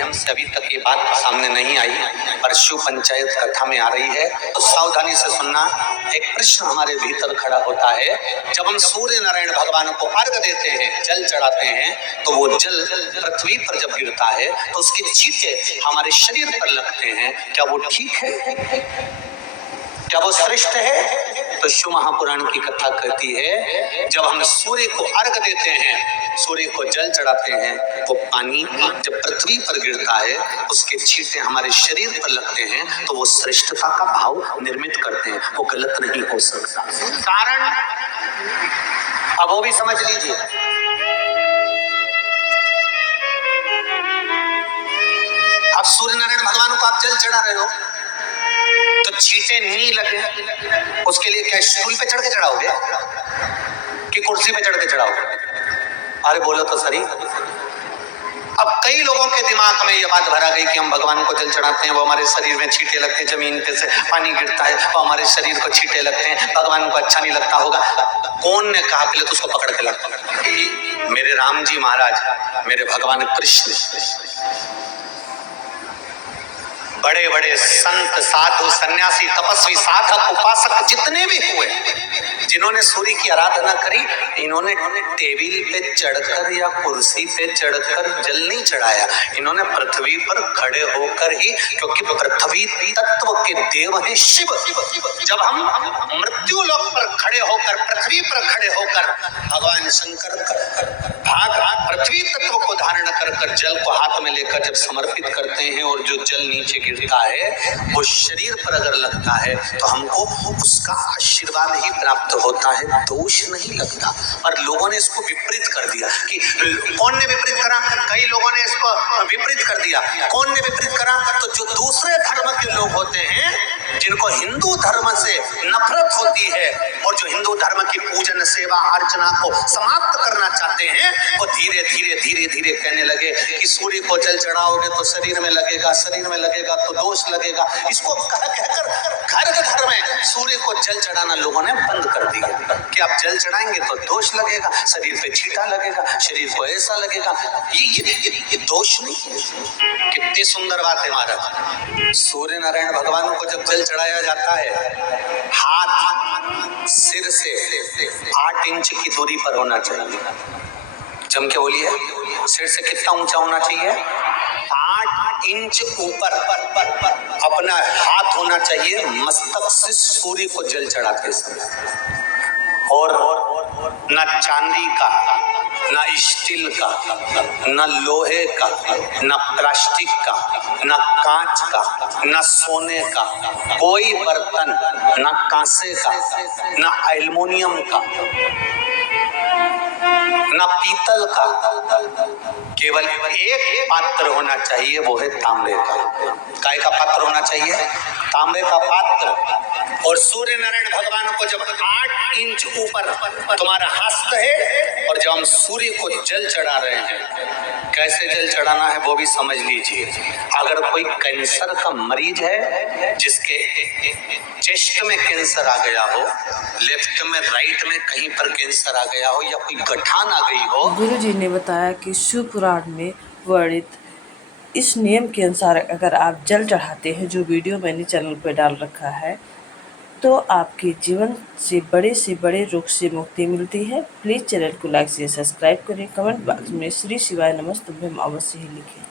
माध्यम से अभी तक ये बात सामने नहीं आई, पर शिव पंचायत कथा में आ रही है, तो सावधानी से सुनना। एक प्रश्न हमारे भीतर खड़ा होता है, जब हम सूर्य नारायण भगवान को अर्घ देते हैं, जल चढ़ाते हैं, तो वो जल पृथ्वी पर जब गिरता है तो उसके छींटे हमारे शरीर पर लगते हैं। क्या वो ठीक है? क्या वो श्रेष्ठ है? तो शिव महापुराण की कथा कहती है, जब हम सूर्य को अर्घ देते हैं, सूर्य को जल चढ़ाते हैं, वो पानी जब पृथ्वी पर गिरता है, उसके छींटे हमारे शरीर पर लगते हैं, तो वो श्रेष्ठता का भाव निर्मित करते हैं। वो गलत नहीं हो सकता। कारण अब वो भी समझ लीजिए। अब सूर्य नारायण भगवान को आप जल चढ़ा रहे हो, तो छींटे नहीं लगे, उसके लिए क्या स्टूल पे चढ़ के चढ़ाओगे कि कुर्सी पे चढ़ के चढ़ाओगे? अरे बोलो तो सही। अब कई लोगों के दिमाग में ये बात भरा गई कि हम भगवान को जल चढ़ाते हैं, वो हमारे शरीर में छींटे लगते हैं, जमीन पे से पानी गिरता है, वो हमारे शरीर को छींटे लगते हैं, भगवान को अच्छा नहीं लगता होगा। कौन ने कहा? पहले तो उसको पकड़ के लगता। मेरे राम जी महाराज, मेरे भगवान कृष्ण, बड़े बड़े संत, साधु, सन्यासी, तपस्वी, साधक, उपासक जितने भी हुए, जिन्होंने सूर्य की आराधना करी, इन्होंने टेबल पे चढ़कर या कुर्सी पे चढ़कर जल नहीं चढ़ाया, इन्होंने पृथ्वी पर खड़े होकर ही, क्योंकि पृथ्वी तत्व के देव हैं शिव। जब हम मृत्यु लोक पर खड़े होकर, पृथ्वी पर खड़े होकर भगवान शंकर भाग पृथ्वी तत्व को धारण कर जल को हाथ में लेकर जब समर्पित करते हैं, और जो जल नीचे गिरता है वो शरीर पर अगर लगता है, तो हमको उसका आशीर्वाद ही प्राप्त होता है, दोष नहीं लगता। और लोगों ने इसको विपरीत कर दिया। कि कौन ने विपरीत करा? कई लोगों ने इसको विपरीत कर दिया। कौन ने विपरीत करा? तो जो दूसरे धर्म के लोग होते हैं, जिनको हिंदू धर्म से नफरत होती है, और जो हिंदू धर्म की पूजन, सेवा, अर्चना को समाप्त करना चाहते हैं, वो धीरे धीरे धीरे धीरे कहने लगे कि सूर्य को जल चढ़ाओगे तो शरीर में लगेगा, शरीर में लगेगा तो दोष लगेगा। इसको कहकर घर घर में सूर्य को जल चढ़ाना लोगों ने बंद कर दिया कि आप जल चढ़ाएंगे तो दोष लगेगा, शरीर पे छींटा लगेगा, शरीर को ऐसा लगेगा। ये दोष नहीं है। कितनी सुंदर बात है महाराज। सूर्य नारायण भगवान को जब जल चढ़ाया जाता है, हाथ सिर से 8 इंच की दूरी पर होना चाहिए। जम के बोलिए, सिर से कितना ऊंचा होना चाहिए? 8 इंच ऊपर अपना हाथ होना चाहिए मस्तक से सूर्य को जल चढ़ाते समय। और न चांदी का, न स्टील का, न लोहे का, न प्लास्टिक का, न कांच का, न सोने का कोई बर्तन, न कांसे का, न एल्युमिनियम का, न पीतल का, केवल एक पात्र होना चाहिए, वो है तांबे का। काय का पात्र होना चाहिए? तांबे का पात्र। और सूर्य नारायण भगवान को जब 8 इंच ऊपर तुम्हारा हस्त है, और जब हम सूर्य को जल चढ़ा रहे हैं, कैसे जल चढ़ाना है वो भी समझ लीजिए। अगर कोई कैंसर का मरीज है, जिसके चेस्ट में कैंसर आ गया हो, लेफ्ट में, राइट में कहीं पर कैंसर आ गया हो, या कोई गठान आ गई हो, गुरु जी ने बताया कि शिव पुराण में वर्णित इस नियम के अनुसार अगर आप जल चढ़ाते हैं, जो वीडियो मैंने चैनल पर डाल रखा है, तो आपके जीवन से बड़े रोग से मुक्ति मिलती है। प्लीज़ चैनल को लाइक से सब्सक्राइब करें। कमेंट बॉक्स में श्री शिवाय नमस्तुभ्यम अवश्य ही लिखें।